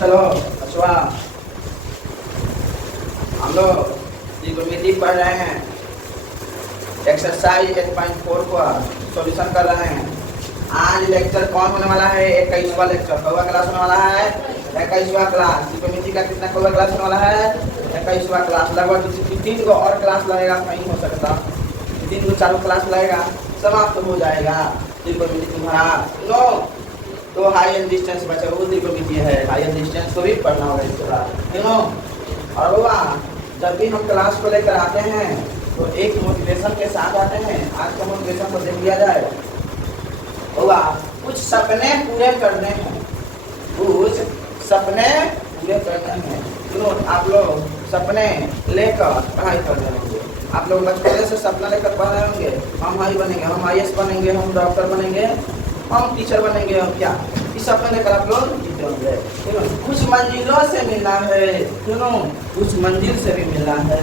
चलो अश्वा, हम लोग त्रिकोणमिति पढ़ रहे हैं। एक्सरसाइज 8.4 का सॉल्यूशन कर रहे हैं। आज लेक्चर कौन होने वाला है? 21वां लेक्चर। कौवा क्लास होने वाला है? 21वां क्लास। त्रिकोणमिति का कितना कौवा क्लास होने वाला है? 21वां क्लास। लगभग 3 को और क्लास लगेगा, नहीं हो सकता 3 को 4 क्लास लगेगा, समाप्त हो जाएगा त्रिकोणमिति तुम्हारा। नो तो हाई एंड डिस्टेंस बचा वो त्रिकोणमिति है। हाई एंड डिस्टेंस को भी पढ़ना होगा इसके बाद, यू नो। और हुआ जब भी हम क्लास को लेकर आते हैं तो एक मोटिवेशन के साथ आते हैं। आज का मोटिवेशन को देख लिया जाए। हुआ कुछ सपने पूरे करने हैं, कुछ सपने पूरे करने हैं। सुनो, आप लोग सपने लेकर पढ़ाई कर रहे होंगे। आप लोग बचपन से सपना लेकर पढ़ रहे होंगे, हम हाई बनेंगे, हम IAS बनेंगे, हम डॉक्टर बनेंगे, हम टीचर बनेंगे, हम क्या इस सपने लेकर आप लोग जीते होंगे। कुछ मंजिलों से मिलना है, सुनो, कुछ मंजिल से भी मिलना है।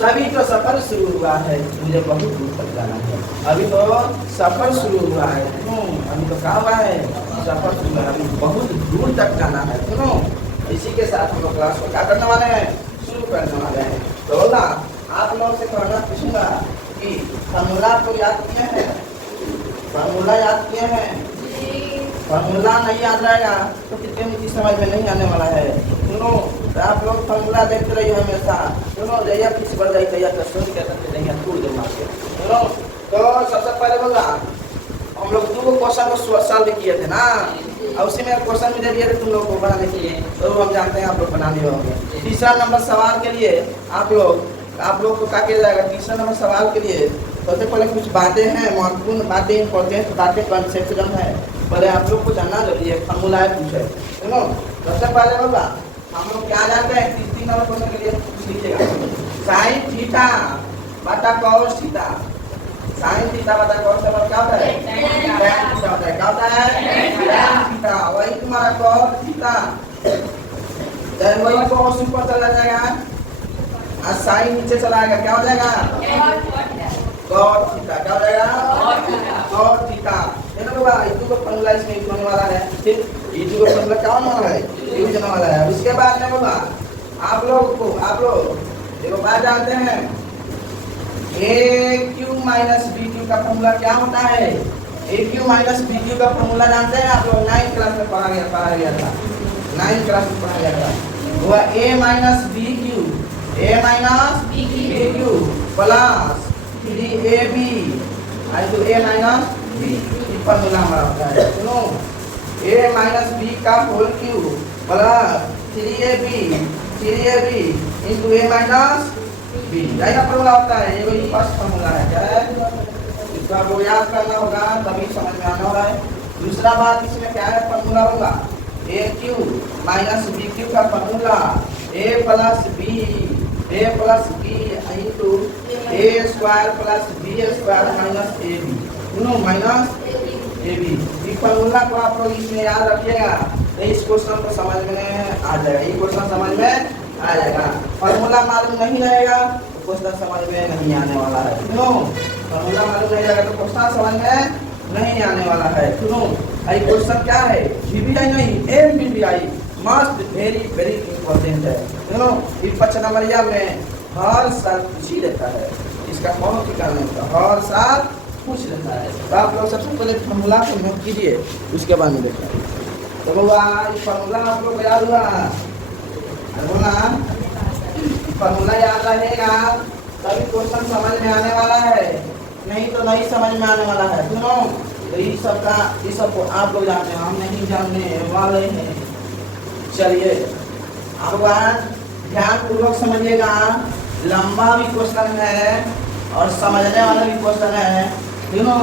तभी तो सफर शुरू हुआ है, मुझे बहुत दूर तक जाना है। अभी तो सफर शुरू हुआ है, अभी तो क्या हुआ है? सफर शुरू हुआ है, अभी बहुत दूर तक जाना है। सुनो, इसी के साथ हम लोग क्लास को क्या करने वाले हैं? शुरू करने वाले हैं। तो ना आप लोग से कहना पूछूंगा कि फार्मूला को याद किए हैं? फार्मूला याद किए हैं? फार्मूला नहीं याद रहेगा तो त्रिकोणमिति समझ में नहीं आने वाला है। सुनो, तो आप लोग फार्मूला देखते रहिए हमेशा। सुनो, जैया किसी बढ़ जाए तैया तो सोच के करते नहीं है, टूट दिमाग के। सुनो, तो सबसे पहले बोला हम लोग 2 क्वेश्चन को सॉल्व किए थे ना, और उसी में क्वेश्चन भी दे दिए थे तुम लोग को बनाने के लिए, तो हम जानते हैं आप लोग बना लिए होंगे। तीसरा नंबर सवाल के लिए आप लोग को क्या किया जाएगा? तीसरा नंबर सवाल के लिए सबसे पहले कुछ बातें हैं, महत्वपूर्ण बातें, इंपॉर्टेंट बातें, कंसेप्ट है, पहले आप लोग को जानना जरूरी है। फार्मूला है पूछे, सुनो। सबसे पहले होगा हम लोग क्या जानते हैं? 3 नंबर क्वेश्चन के लिए पूछ लीजिएगा। साइन थीटा बटा कॉस थीटा, साइन थीटा बटा कॉस थीटा क्या होता है? टैन थीटा होता है। क्या होता है? Tan theta. वही तुम्हारा कॉस थीटा, देन वही कॉस ऊपर चला जाएगा और साइन नीचे चला आएगा, क्या हो जाएगा? Cos theta. क्या हो जाएगा? Cos theta. का फॉर्मूला इसमें यूज होने वाला है। ठीक, का फॉर्मूला क्या होने वाला है? यूज होने वाला है। उसके बाद में होगा आप लोग देखो बात जानते हैं, AQ माइनस BQ का फॉर्मूला क्या होता है? AQ माइनस BQ का फॉर्मूला जानते हैं आप लोग? 9th क्लास में पढ़ा गया था। 9th क्लास में पढ़ा गया था। वो A minus BQ plus 3AB A minus B formula हमारा होता है। सुनो, A माइनस B का whole cube plus 3AB into A minus B, यही फॉर्मूला होता है। ये वही फर्स्ट फॉर्मूला है। क्या है? इसको आपको याद करना होगा, तभी समझ में आना होगा। दूसरा बात इसमें क्या है? फॉर्मूला होगा AQ माइनस BQ का formula A plus B into A square plus B square minus AB, minus AB। इस फॉर्मूला को आप लोग इसमें याद रखिएगा, तो इस क्वेश्चन को समझ में आ जाएगा। ये क्वेश्चन समझ में आ जाएगा। फॉर्मूला मालूम नहीं रहेगा तो क्वेश्चन समझ में नहीं आने वाला है। सुनो, फॉर्मूला मालूम नहीं रहेगा तो क्वेश्चन समझ में नहीं आने वाला है। सुनो, ये क्वेश्चन क्या है? VBI नहीं, MBBI must very very important है। सुनो, ये 5 नंबरिया में हर साल पूछ ही लेता है, इसका बहुत ही कारण होता है, हर साल पूछ लेता है। तो आप लोग सबसे पहले फॉर्मूला को नोट कीजिए, उसके बाद में देखिए। तो बोला ये फॉर्मूला आप लोग याद हुआ? बोला फॉर्मूला याद रहेगा तभी क्वेश्चन समझ में आने वाला है, नहीं तो नहीं समझ में आने वाला है। सुनो, तो ये सब को आप लोग जानते हैं, हम नहीं जानने वाले हैं। चलिए अब ध्यान पूर्वक समझिएगा। लंबा भी क्वेश्चन है और समझने वाला भी क्वेश्चन है, तीनों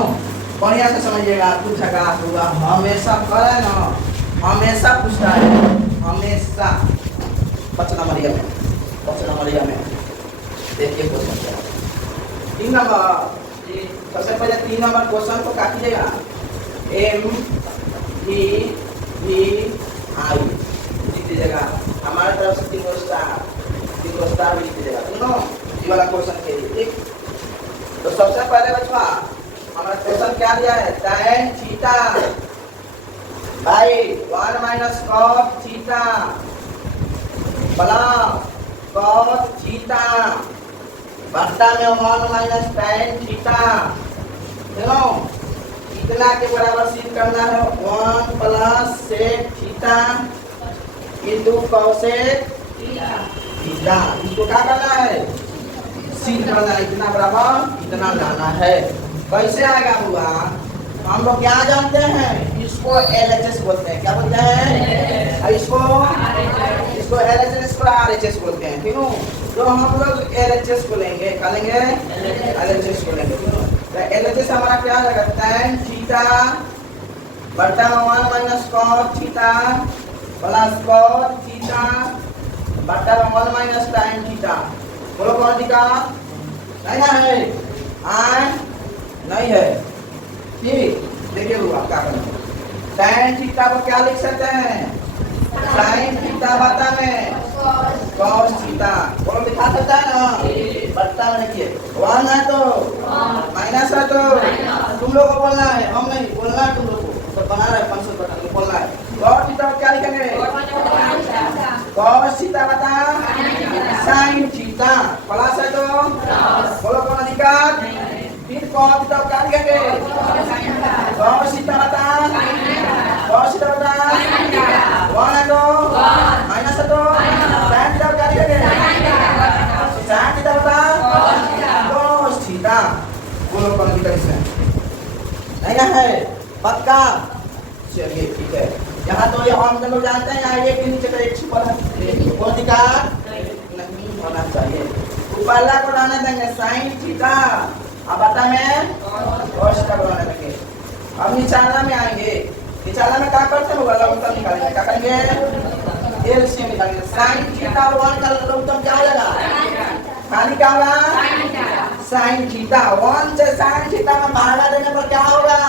बढ़िया से समझिएगा। कुछ झकास हुआ हमेशा करे ना, हमेशा पूछता है, हमेशा। 5 नंबरिया में देखिए क्वेश्चन क्या है। 3 नंबर, सबसे पहले 3 नंबर क्वेश्चन को काटिएगा। MBBI लिख दीजिएगा, हमारे तरफ से 3 स्टार भी लिख दीजिएगा। सुनो, ये वाला क्वेश्चन के लिए। ठीक, तो सबसे पहले बच्चा हमारा क्वेश्चन क्या दिया है? tan theta by 1 minus cos theta plus cos theta बट्टा में 1 माइनस tan थीटा। चलो कितना के बराबर सिद्ध करना है 1 plus sec theta into cosec theta. इसको क्या करना है सिद्ध करना है, इतना बराबर इतना लाना है। कैसे आएगा हुआ हम लोग क्या जानते हैं, इसको LHS बोलते हैं। क्या बोलते हैं, और इसको LHS को RHS बोलते हैं। क्यों, तो हम लोग LHS को लेंगे, क्या लेंगे LHS को लेंगे। तो LHS हमारा क्या आएगा tan थीटा बटा 1 minus cos theta plus cos theta बटा 1 माइनस tan थीटा। बोलो कौन दिक्कत नहीं ना है, नहीं है। ठीक, देखिए हुआ क्या करना, tan थीटा को क्या लिख सकते हैं sin थीटा बटा में cos थीटा। बोलो लिखा सकता है ना, बट्टा में देखिए 1 है तो माइनस है तो तुम लोग को बोलना है, हम नहीं बोलना है, तुम लोग को तो बना रहे 500 बटा में बोलना है। cos थीटा को क्या लिखेंगे cos थीटा बटा sin थीटा प्लस है तो बोलो कौन दिक्कत, फिर cos थीटा को क्या लिखेंगे cos थीटा बटा 1 है तो माइनस है तो tan थीटा को क्या लिखेंगे tan थीटा बटा cos थीटा। बोलो कौन दिक्कत इसमें नहीं ना है, पक्का। चलिए ठीक है, यहाँ तो ये हम लोग जानते हैं, यहाँ एक के नीचे का एक छुपा है, कोई दिक्कत नहीं होना चाहिए। ऊपरला को लाने देंगे sin थीटा अब बटा में cos थीटा को लाने देंगे। अब निचाला में आएंगे, निचाला में क्या करते हैं लघुत्तम निकालेंगे, क्या करेंगे एलसीएम निकालेंगे। sin थीटा और 1 का लघुत्तम क्या हो जाएगा, खाली क्या होगा sin थीटा। 1 से sin थीटा में भागा देने पर क्या होगा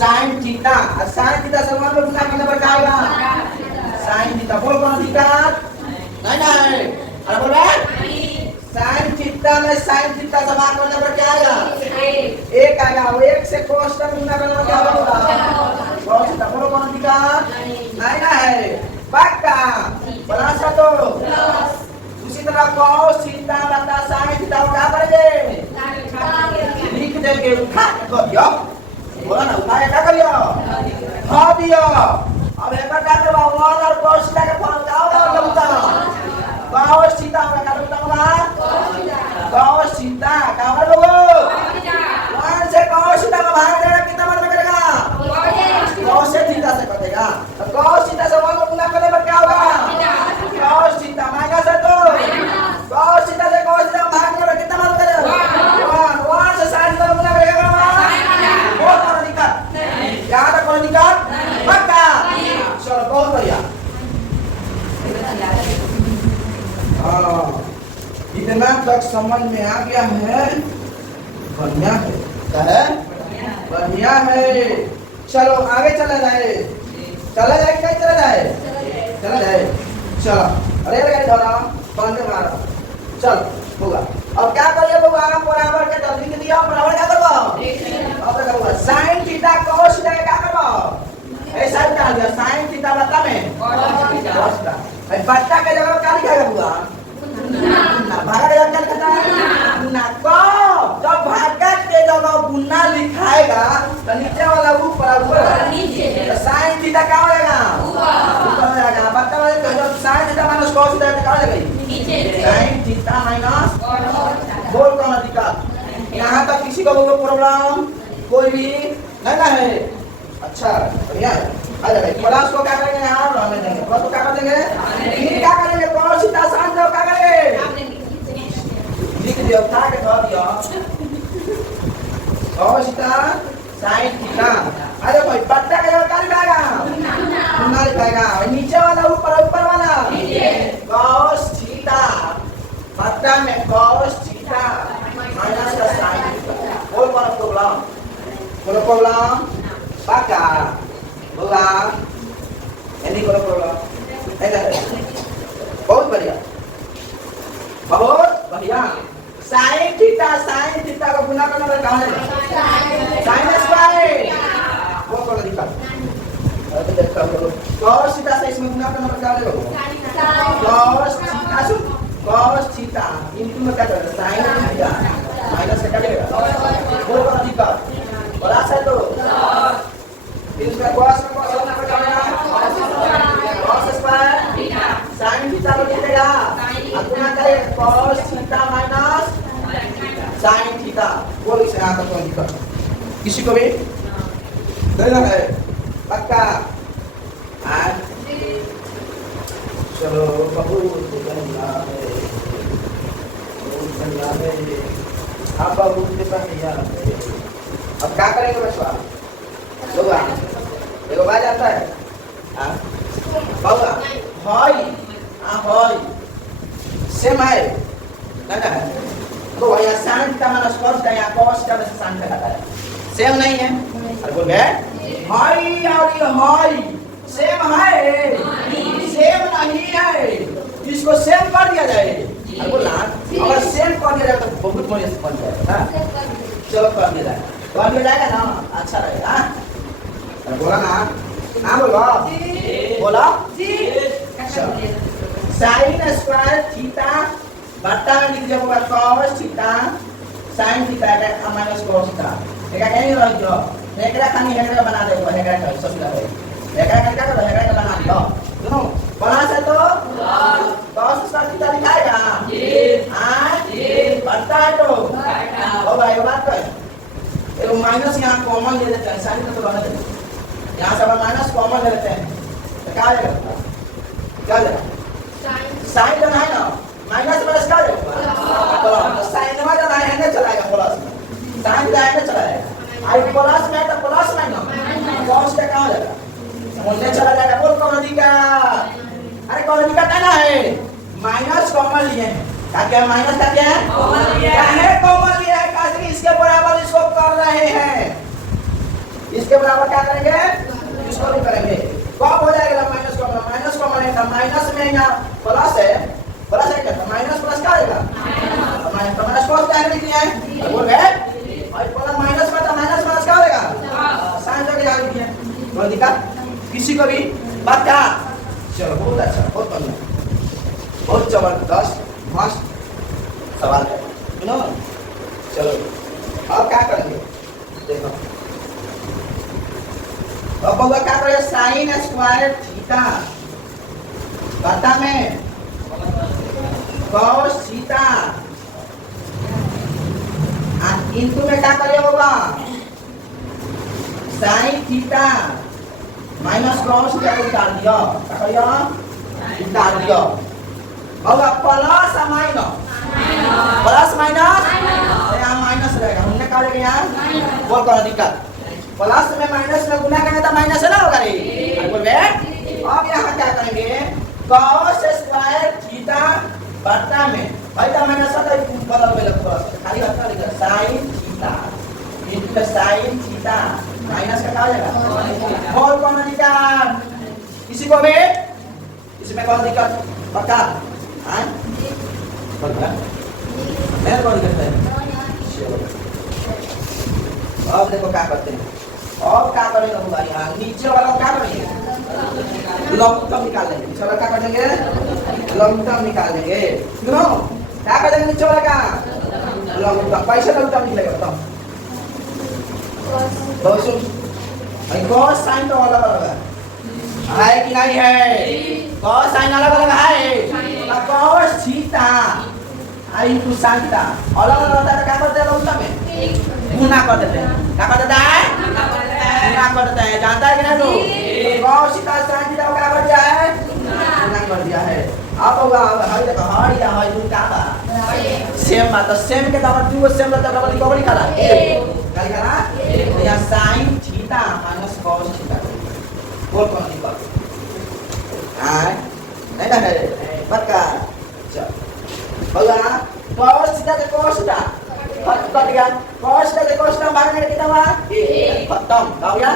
sin थीटा, और sin थीटा से 1 में गुणा करने पर क्या होगा sin थीटा। बोल कौन दिक्कत नहीं ना है, अरे बोल sin थीटा में sin थीटा से भाग करने पर क्या आएगा 1 आएगा, वो 1 से cos का गुणा करने पर क्या होगा cos थीटा। बोलो कौन दिक्कत नहीं ना है, पक्का। प्लस है तो उसी तरह cos थीटा बटा sin थीटा को क्या करेंगे लिख देंगे, उठा के कर दियो। बोला ना उठा के क्या करियो खा दियो। अब एक बार क्या करवा 1 और cos थीटा के फॉर्म क्या होगा लघुत्तम cos थीटा में क्या लघुत्तम होगा cos थीटा क्या होगा लोगों 1 से cos थीटा का भाग देगा कितना बार में करेगा cos थीटा से कटेगा, तो cos थीटा से 1 गुना करने पर क्या होगा cos थीटा माइनस है तो cos थीटा से cos थीटा भाग देगा कितना बार करेगा 1 से sin थीटा गुना करेगा। बहुत बड़ा दिक्कत यहाँ तक कोई दिक्कत पक्का। चलो बहुत बढ़िया, इतना तक समझ में आ गया है, बढ़िया है, क्या है बढ़िया है। चलो आगे चला जाए, चला जाए कि नहीं चला जाए, चला जाए। चलो अरे गाड़ी धोना बंद मारो, चल होगा। अब क्या करिए बाबा बराबर के तो लिख दिया, बराबर क्या करबो अब क्या करबो sin थीटा cos थीटा क्या करबो ऐसा उठा दिया sin थीटा बता में cos थीटा। भाई बट्टा के जगह क्या लिखेगा बुआ ना, भागा के जगह क्या लिखता है ना, को जब भागा के जगह गुना लिखाएगा तो नीचे वाला ऊपर नीचे, तो sin थीटा क्या हो जाएगा ऊपर हो जाएगा। बट्टा वाले जब sin theta minus cos theta क्या हो जाएगा नीचे, sin थीटा माइनस बोल कौन दिक्कत। यहाँ तक किसी को बोलो प्रॉब्लम कोई भी नहीं ना है, अच्छा बढ़िया है। आ जाएगा प्लस को क्या करेंगे यहाँ रहने देंगे, प्लस को क्या कर देंगे फिर क्या करेंगे cos थीटा sin थीटा क्या करेंगे लिख दियो, उठा के धो दियो cos थीटा sin थीटा। अरे भाई बट्टा का क्या लिखाएगा गुना लिखाएगा, नीचे वाला ऊपर वाला cos थीटा बट्टा में cos थीटा माइनस का sin थीटा। बोल प्रॉब्लम पक्का होगा, यानी करो प्रॉब्लम है ना। बहुत बढ़िया बहुत बढ़िया। sin थीटा को गुना करना कहाँ है sin स्क्वायर, वो कौन दिक्कत देखो cos थीटा से इसमें गुना करना क्या हो cos थीटा सु cos थीटा इनटू में क्या करेगा sin थीटा माइनस क्या करेगा वो का अधिकार बड़ा है तो फिर इसमें cos में cos होना क्या होगा cos square theta sin theta को लिखेगा अब गुना करें cos theta minus sin theta वो इसे आता तो अधिकार किसी को भी देना है पक्का आज चलो बहुत बढ़िया है आप बहुत बढ़िया है अब क्या करेंगे बच्चा लोग देखो बात आता है हाँ बाबा हाय हाँ हाय सेम है ना ना तो यहाँ साइन का माइनस cos का यहाँ cos का वैसे साइन का है सेम नहीं है अरे बोल गए हाय और ये हाय सेम है सेम नहीं है इसको सेम कर दिया जाए अरे बोल ना अगर सेम कर दिया जाए तो बहुत बढ़िया से बन जाएगा चलो कर दिया जाएगा ना अच्छा रहेगा अरे बोला ना हाँ बोलो बोला साइन स्क्वायर थीटा बट्टा में लिख दिया cos थीटा sin थीटा का माइनस cos थीटा एका कहीं रह जो एकरा खानी एकरा बना दे एकरा का सोचला है एकरा का क्या करो एकरा का बना दियो सुनो बना से तो cos स्क्वायर थीटा लिखाएगा जी हां जी बट्टा तो ओ भाई बात कर ये माइनस यहां कॉमन ले लेते हैं sin तो बना दे यहां से माइनस कॉमन ले लेते हैं तो क्या आएगा sin तो है ना माइनस प्लस क्या है तो साइन में तो नहीं है चलाएगा प्लस में साइन जाएगा चलाएगा आई प्लस में तो प्लस माइनस cos का कहां जाएगा समझने चला जाएगा बोल कौन अधिकार अरे कौन अधिकार क्या है माइनस कॉमन लिए क्या माइनस का क्या है कॉमन लिया है कॉमन लिया है काशी इसके बराबर इसको कर रहे हैं इसके बराबर क्या करेंगे इसको भी करेंगे कब हो जाएगा माइनस कॉमन है तो माइनस में यहाँ प्लस है प्लस है क्या माइनस प्लस क्या आएगा माइनस cos क्या लिख दिया है बोल गए और प्लस माइनस में तो माइनस प्लस क्या आएगा साइन जगह क्या लिख दिया बोल दिखा किसी को भी बात क्या चलो बहुत अच्छा बहुत बढ़िया बहुत जबरदस्त मस्त सवाल है सुनो चलो अब क्या करेंगे देखो अब बाबा क्या करेंगे साइन स्क्वायर थीटा बता में cos थीटा इनटू में क्या करिए होगा sin theta minus cos theta को उतार दिया क्या करिए उतार दिया होगा प्लस माइनस यहाँ माइनस रहेगा हमने क्या रहेगा यहाँ वो कौन दिक्कत प्लस में माइनस में गुना करेंगे तो माइनस है ना होगा रे बोल गए अब यहाँ क्या करेंगे cos स्क्वायर थीटा बट्टा में भाई तो मैंने सदा बदल में लगता है खाली हटा लिखा sin theta into sin theta minus का क्या हो जाएगा और कौन अधिकार किसी को भी इसमें कौन दिक्कत पक्का हां पक्का मैं कौन करता है अब देखो क्या करते हैं अब क्या करेंगे हम भाई यहाँ नीचे वाला क्या करेंगे लघुत्तम निकाल लेंगे नीचे वाला क्या करेंगे लघुत्तम निकाल लेंगे सुनो क्या करेंगे नीचे वाला का लघुत्तम पैसे लघुत्तम निकलेगा तब तो सुन भाई cos sin तो अलग अलग है कि नहीं है cos sin अलग अलग है cos थीटा आई टू sin थीटा अलग अलग होता है क्या करते हैं लघुत्तम में गुना कर देते हैं क्या कर देता है गुना कर देता है जानता है कि नहीं तू cos थीटा sin थीटा क्या कर दिया है गुना कर दिया है अब होगा हाय देखो हाय या हाय तू क्या बा सेम बात तो सेम के दावर तू सेम रहता डबल इक्वल लिखा है क्या लिखा है तो यहां sin theta minus cos theta बोल कौन इक्वल हां नहीं ना है पक्का चल होगा cos थीटा के cos थीटा कट गया cos थीटा के cos थीटा भागने का कितना हुआ खत्म हो गया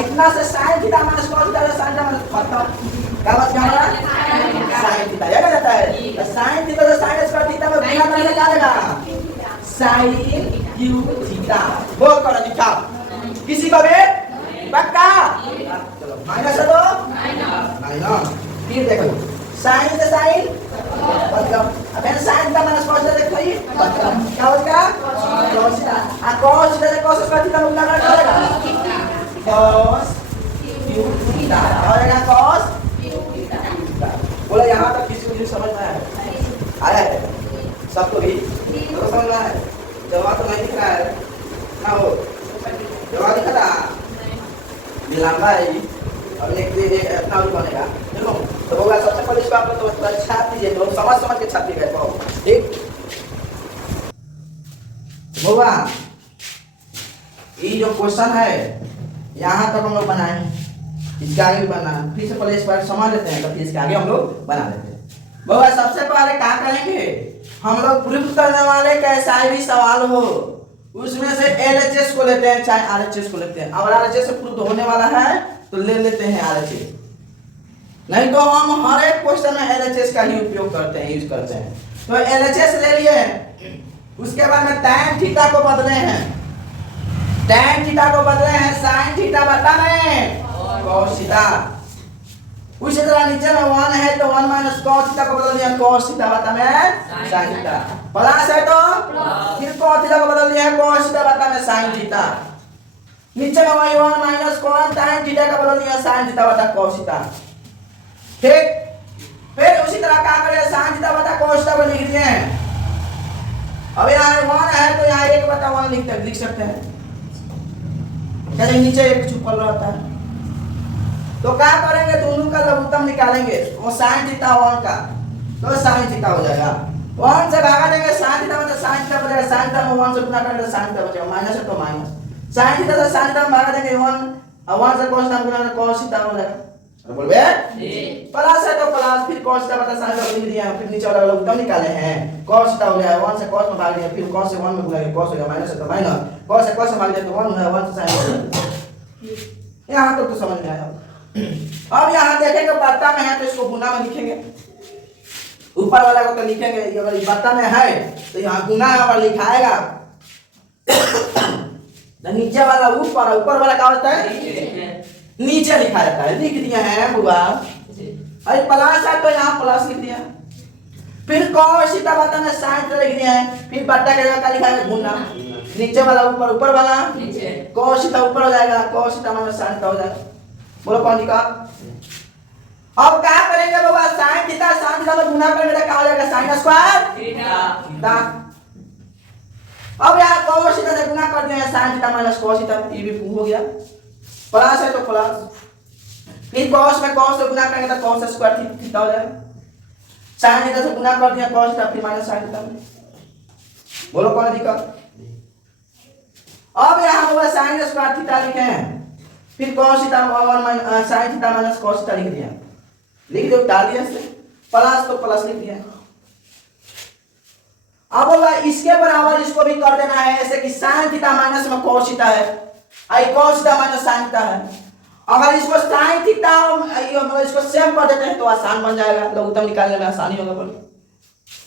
इतना से sin theta minus cos theta sin theta खत्म क्या बात क्या हमारा sin थीटा याद रहता है तो sin थीटा तो sin स्क्वायर थीटा में गुना करने का आएगा sin क्यूब थीटा बोल करो दिखा किसी को भी पक्का चलो माइनस फिर देखो साइन से साइन मतलब अब है साइन का माइनस cos से देखो ये मतलब क्या हो जाएगा cos थीटा cos थीटा से cos स्क्वायर थीटा गुना कर जाएगा cos q थीटा हो जाएगा cos q थीटा। बोला यहाँ तक किसी को समझ में आया है सबको भी तो समझ में आया जवाब तो नहीं दिख रहा है ना वो जवाब दिखा था लंबा है अब एक अपना रूप बनेगा देखो तो होगा सबसे पहले इसको आप लोग तो छाप दीजिए लोग समझ के छाप दीजिए तो ठीक होगा। ये जो क्वेश्चन है यहाँ तक हम लोग बनाए इसके आगे भी बना फिर से पहले इस बार समझ लेते हैं तो फिर इसके आगे हम लोग बना लेते हैं। होगा सबसे पहले क्या करेंगे हम लोग प्रूफ करने वाले कैसा भी सवाल हो उसमें से LHS को लेते हैं चाहे RHS को लेते हैं। और RHS से प्रूफ होने वाला है तो ले लेते हैं RHS, नहीं तो हम हर एक क्वेश्चन में LHS का ही उपयोग करते हैं यूज करते हैं। तो LHS ले लिए उसके बाद में tan थीटा को बदले हैं tan थीटा को बदले हैं sin थीटा बता में cos थीटा। उसी तरह नीचे में 1 है तो 1 माइनस cos थीटा को बदल दिया cos थीटा बता में sin थीटा प्लस है तो फिर cos थीटा को बदल दिया cos थीटा बता में sin थीटा। नीचे में वही 1 माइनस cos tan थीटा का बदल दिया sin थीटा बता cos थीटा ठीक। फिर उसी तरह क्या करें sin थीटा बता cos थीटा को लिख दिए हैं। अब यहाँ 1 है तो यहाँ 1 बटा 1 लिख सकते हैं जैसे नीचे एक छुपल रहता है तो क्या करेंगे दोनों का लघुत्तम निकालेंगे वो sin थीटा 1 का तो sin थीटा हो जाएगा 1 से भागा देंगे sin थीटा मतलब sin थीटा बचेगा sin थीटा में 1 से गुना करेंगे sin थीटा बचेगा माइनस है तो माइनस sin थीटा से sin थीटा में भागा देंगे 1 और 1 से cos थीटा गुना करेंगे cos थीटा हो जाएगा बोल बे प्लस है तो प्लस फिर cos थीटा बता sin थीटा लिख दिया फिर नीचे वाला लघुत्तम निकाले हैं cos थीटा हो गया 1 से cos में भाग दिया फिर cos से 1 में गुना करेंगे cos हो गया माइनस है तो माइनस cos से cos में भाग दिया तो 1 है 1 से sin यहां तक तो समझ में आया। अब यहाँ देखेंगे बट्टा में है तो इसको गुना में लिखेंगे ऊपर वाला को तो लिखेंगे अगर बट्टा में है तो यहाँ गुना अगर लिखाएगा तो नीचे वाला ऊपर वाला क्या होता है नीचे लिखा जाता है। लिख दिया है बुआ अरे प्लस है तो यहाँ प्लस लिख दिया फिर cos थीटा बता में sin थीटा लिख दिया है फिर बट्टा के जगह क्या लिखा है गुना नीचे वाला ऊपर वाला cos थीटा ऊपर हो जाएगा cos theta minus sin theta हो जाएगा। बोलो कौन जी का अब क्या करेंगे बाबा sin थीटा में गुना करेंगे तो क्या हो जाएगा sin स्क्वायर थीटा। अब यहाँ cos थीटा से गुना कर दिया sin theta minus cos theta ये भी प्रूव हो गया प्लस है तो प्लस फिर cos में cos से गुना करेंगे तो cos स्क्वायर थीटा हो जाएगा sin थीटा से गुना कर दिया cos थीटा फिर माइनस sin थीटा। बोलो कौन दिक्कत। अब यहाँ बाबा sin स्क्वायर थीटा लिखे हैं फिर cos theta 1 minus sin theta minus cos theta लिख दिया लिख दो डाल दिया इससे प्लस तो प्लस लिख दिया। अब होगा इसके बराबर इसको भी कर देना है ऐसे कि sin थीटा माइनस में cos थीटा है आई cos theta minus sin theta है। अगर इसको sin थीटा मतलब इसको सेम कर देते हैं तो आसान बन जाएगा लघुत्तम निकालने में आसानी होगा। बोलो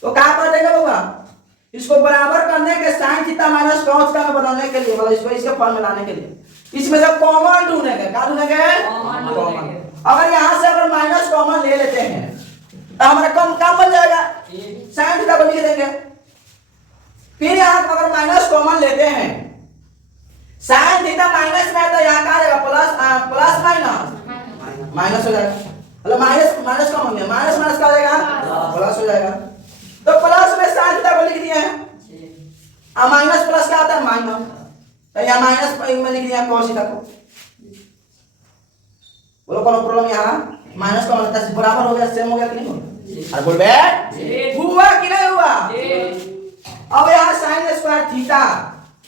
तो क्या कर देंगे होगा इसको बराबर करने के sin theta minus cos theta में बदलने के लिए मतलब इसको इसके फॉर्म में लाने के लिए इसमें से कॉमन ढूंढेंगे क्या ढूंढेंगे कॉमन। अगर यहाँ से अगर माइनस कॉमन ले लेते हैं तो हमारा कम बन जाएगा sin थीटा को लिख देंगे। फिर यहाँ अगर माइनस कॉमन लेते हैं sin थीटा माइनस में तो यहाँ क्या आएगा प्लस माइनस हो जाएगा मतलब माइनस कॉमन लिया माइनस क्या हो जाएगा प्लस हो जाएगा तो प्लस में sin थीटा को लिख दिया है और माइनस प्लस क्या आता है माइनस तो यहाँ माइनस में लिख दिया cos थीटा को। बोलो कौन प्रॉब्लम यहाँ माइनस का मतलब बराबर हो गया सेम हो गया कि नहीं हुआ अरे बोल बे हुआ कि नहीं हुआ। अब यहाँ sin स्क्वायर थीटा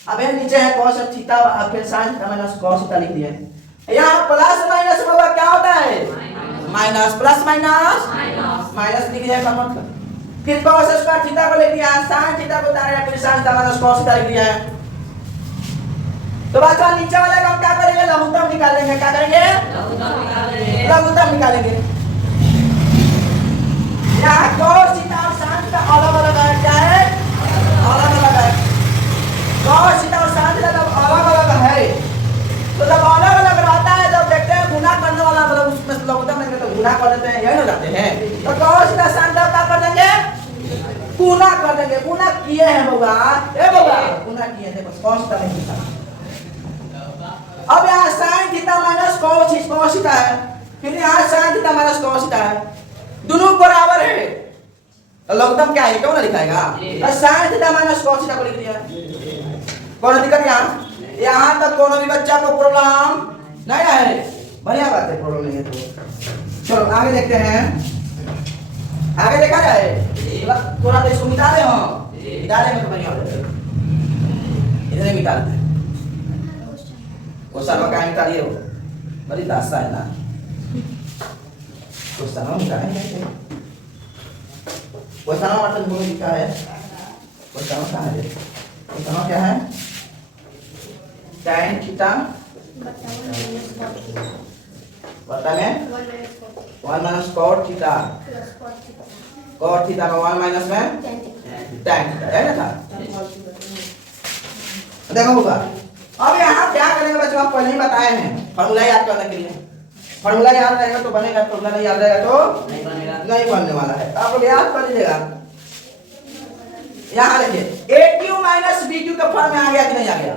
अब यहाँ नीचे है cos थीटा और फिर sin theta minus cos theta लिख दिया है। यहाँ प्लस माइनस में होगा क्या होता है माइनस प्लस माइनस लिख दिया का मतलब फिर cos स्क्वायर थीटा को लिख दिया sin थीटा को उतारा फिर sin theta minus cos theta लिख दिया है। तो बच्चा नीचे वाले का हम क्या करेंगे लघुत्तम निकालेंगे क्या करेंगे लघुत्तम निकालेंगे। यहाँ cos थीटा और sin थीटा अलग अलग है क्या है अलग अलग है cos थीटा और sin थीटा जब अलग अलग है तो जब अलग अलग रहता है जब देखते हैं गुना करने वाला मतलब उसमें लघुत्तम लेंगे तो गुना कर देते हैं, यही ना जाते हैं। तो cos का साइन क्या कर देंगे? गुना कर देंगे। गुना किए हैं बउआ, ए बउआ गुना किए थे, बस cos का नहीं था। अब यहाँ sin theta minus cos theta है, फिर यहाँ sin theta minus cos theta है, दोनों बराबर है। तो लघुत्तम क्या है, क्यों ना लिखाएगा? तो sin theta minus cos theta को लिख दिया। कौन दिक्कत यहाँ? यहाँ तक कोनो भी बच्चा को प्रॉब्लम नहीं है, बढ़िया बात है, प्रॉब्लम नहीं है तो चलो आगे देखते हैं। आगे देखा जाए, थोड़ा तो इसको मिटा दे, हम मिटा देंगे तो बढ़िया हो जाएगा। इधर मिटा देते हैं, क्वेश्चन में क्या मिटा दिए हो, बड़ी दास्ता है ना, क्वेश्चन में मिटाएंगे। क्वेश्चन में मतलब भूमि लिखा है, क्वेश्चन में कहाँ है? क्वेश्चन में क्या है? tan थीटा बता में 1 minus cot theta, cot theta का 1 माइनस में tan थीटा है ना। देखो होगा, अब यहाँ क्या करेंगे बच्चों, हम पहले ही बताए हैं फॉर्मूला याद करने के लिए। फॉर्मूला याद रहेगा तो बनेगा, फॉर्मूला नहीं याद रहेगा तो नहीं बनने वाला है। आप लोग याद कर लीजिएगा। यहाँ देखिए a cube minus B cube का फॉर्म में आ गया कि नहीं आ गया?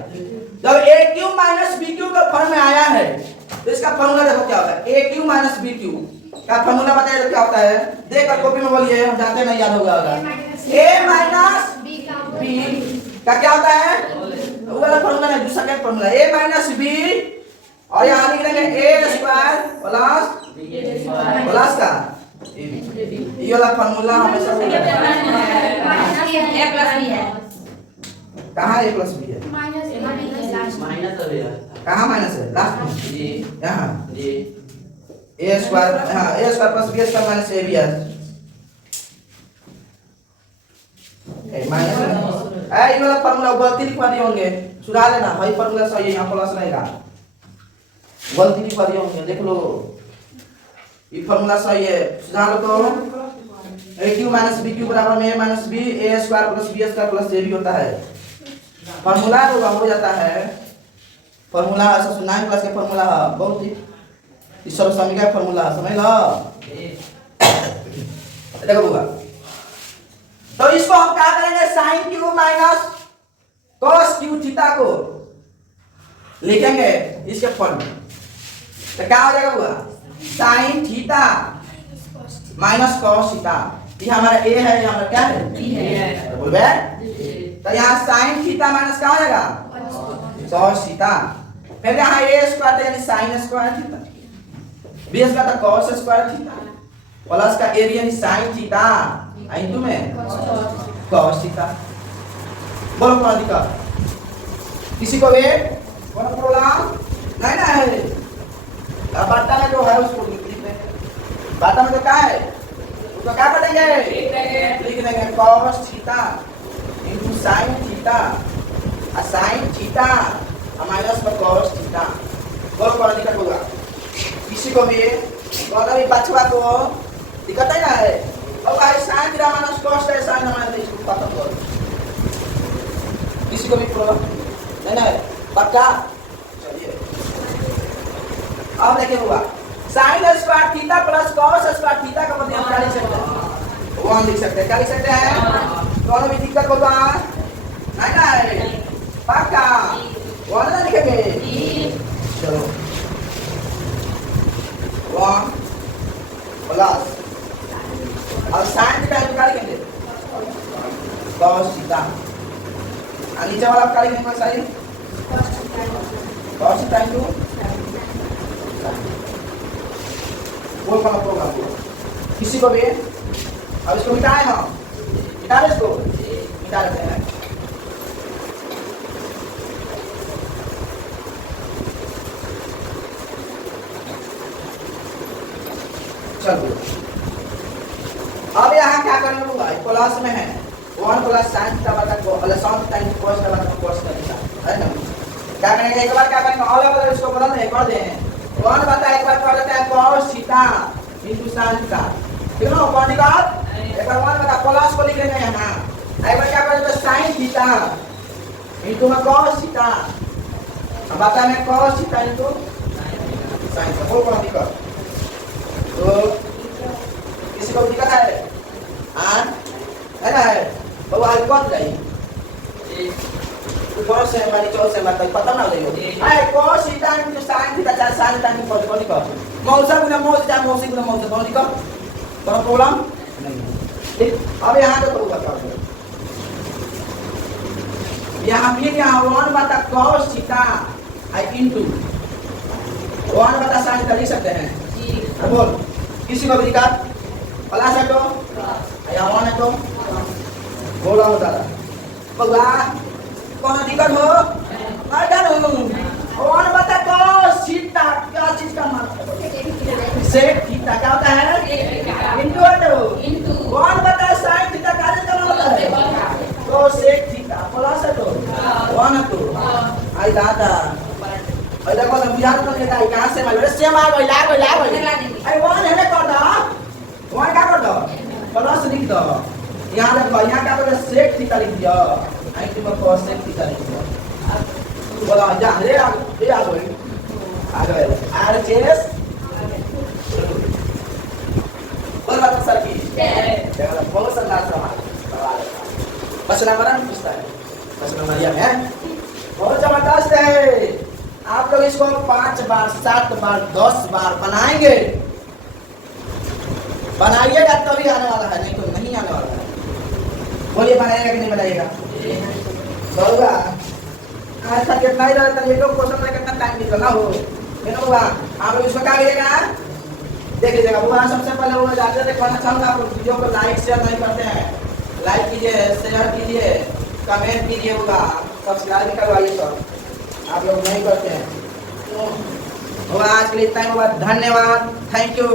जब a cube minus B cube का फॉर्म में आया है तो इसका फॉर्मूला देखो क्या होता है। a cube minus B cube का फॉर्मूला बताइए तो क्या होता है? देखकर कॉपी में बोलिए, हम जानते नहीं याद होगा। a माइनस b का क्या होता है? वो वाला फॉर्मूला नहीं, दूसरा क्या फॉर्मूला? a माइनस b और यहाँ लिख देंगे a स्क्वायर प्लस का ये वाला फॉर्मूला हमेशा a प्लस b है। कहाँ a प्लस b है? कहाँ माइनस है? लास्ट में यहाँ a स्क्वायर, हाँ a square plus b square minus ab है माइनस। ये वाला फॉर्मूला गलती लिखवा दिए होंगे, सुधार लेना। भाई फॉर्मूला सही है, यहाँ प्लस रहेगा, गलती लिखवा दिए होंगे, देख लो ये फॉर्मूला सही है, सुधार लो। तो a cube minus B cube बराबर में a minus B a square plus b square plus ab होता है। फॉर्मूला हो जाता है, फॉर्मूला ऐसा 9 क्लास का फॉर्मूला है, बहुत ही सर्व समीकरण का फॉर्मूला समझ लो। देखो बुआ, तो इसको हम क्या करेंगे? sin Q minus cos Q theta को लिखेंगे इसके फॉर्म में, तो क्या हो जाएगा बुआ? sin theta minus cos theta. ये हमारा a है, ये हमारा क्या है? b है। बोल बे, तो यहाँ sin थीटा माइनस क्या हो जाएगा? cos theta. फिर यहाँ a स्क्वायर यानी sin square theta, b square तो cos स्क्वायर थीटा, प्लस का a यानी sin थीटा इनटू में cos थीटा। बोलो कौन दिक्कत? किसी को भी कोई प्रॉब्लम नहीं ना है? अब बाटा में जो है उसको लिख देंगे। बाटा में तो क्या है उसको क्या करेंगे? लिख देंगे cos theta into sin theta, और sin थीटा माइनस में cos थीटा। बोलो कौन दिक्कत होगा? किसी को भी कौन भी बच्चा को दिक्कत है ना है? अब भाई sin थीटा माइनस cos है, sin माइनस इसको खत्म करो। किसी को भी प्रॉब्लम नहीं ना है? पक्का? चलिए अब देखिए होगा sin square theta plus cos square theta का मतलब हम क्या लिख सकते हैं? 1 लिख सकते हैं। क्या लिख सकते हैं? कौन भी दिक्कत होगा नहीं ना है? पक्का 1 ना लिखेंगे? चलो 1 प्लस अब sin थीटा क्या लिखेंगे? cos theta. नीचे वाला क्या लिखेंगे? कौन सा है? cos थीटा इनटू वो वाला प्रोग्राम को किसी को भी अब इसको मिटाएं, हम मिटा दें, इसको मिटा देते हैं। चलो अब यहाँ क्या करना होगा? प्लस में है 1 प्लस sin थीटा बटा plus sin theta into cos theta बटा cos थीटा है ना। क्या करेंगे? एक बार क्या करेंगे? अलग अलग इसको बदल दें, कर दें 1 बटा एक बार कर देते हैं cos theta into sin theta, ठीक है ना? कौन दिक्कत? एक बार 1 बटा प्लस को लिख लेंगे यहाँ, एक बार क्या करेंगे? sin थीटा इनटू में cos थीटा, अब बता में cos theta into sin theta. बोल कौन दिक्कत? तो किसी को दिक्कत है ना है तो आज कौन गई कौन से हमारी चौथ से मतलब पता ना लगे अरे कौन सी टाइम जो साइन की तचा साइन टाइम पर कौन का मौसा गुना मौसी गुना मौसा कौन का तो प्रॉब्लम नहीं ठीक अब यहाँ तो बताओ यहाँ फिर यहाँ 1 बटा cos थीटा आई इनटू 1 बटा sin थीटा लिख सकते हैं जी बोल किसी को भी दिक्कत प्लस है तो यहाँ 1 है तो बोला होता था बोला कौन दिक्कत हो मैं जानू 1 बटा cos थीटा क्या चीज का मतलब sec थीटा क्या होता है इनटू इनटू 1 बटा sin थीटा का मतलब होता है तो sec थीटा प्लस है तो 1 है तो आई दादा आई देखो तो बिहार में लेता है कहां से मालूम सेम आ गई ला गई आई 1 है कर दो 1 क्या कर दो प्लस लिख दो यहां देखो यहां क्या बोले sec थीटा लिख दिया आई तुम cos sec थीटा लिख दिया बोला जा रे आ गए आर चेस बोला तो सर की देखो बहुत संदास सवाल प्रश्न नंबर पूछता है प्रश्न नंबर यह है बहुत जबरदस्त है आप लोग इसको 5 बार 7 बार 10 बार बनाएंगे बनाइएगा तभी आने वाला है नहीं तो नहीं आने वाला है बोलिए बनाइएगा कि नहीं बनाइएगा होगा आज तक कितना ही रहता है लोग क्वेश्चन में कितना टाइम निकलना हो है ना होगा आप लोग इसको क्या करिएगा देख लीजिएगा वो सबसे पहले वो जाते देखना चाहूँगा आप वीडियो को लाइक शेयर नहीं करते हैं लाइक कीजिए शेयर कीजिए कमेंट कीजिए होगा सब्सक्राइब भी करवाइए सब आप लोग नहीं करते हैं तो आज के लिए इतना ही होगा धन्यवाद थैंक यू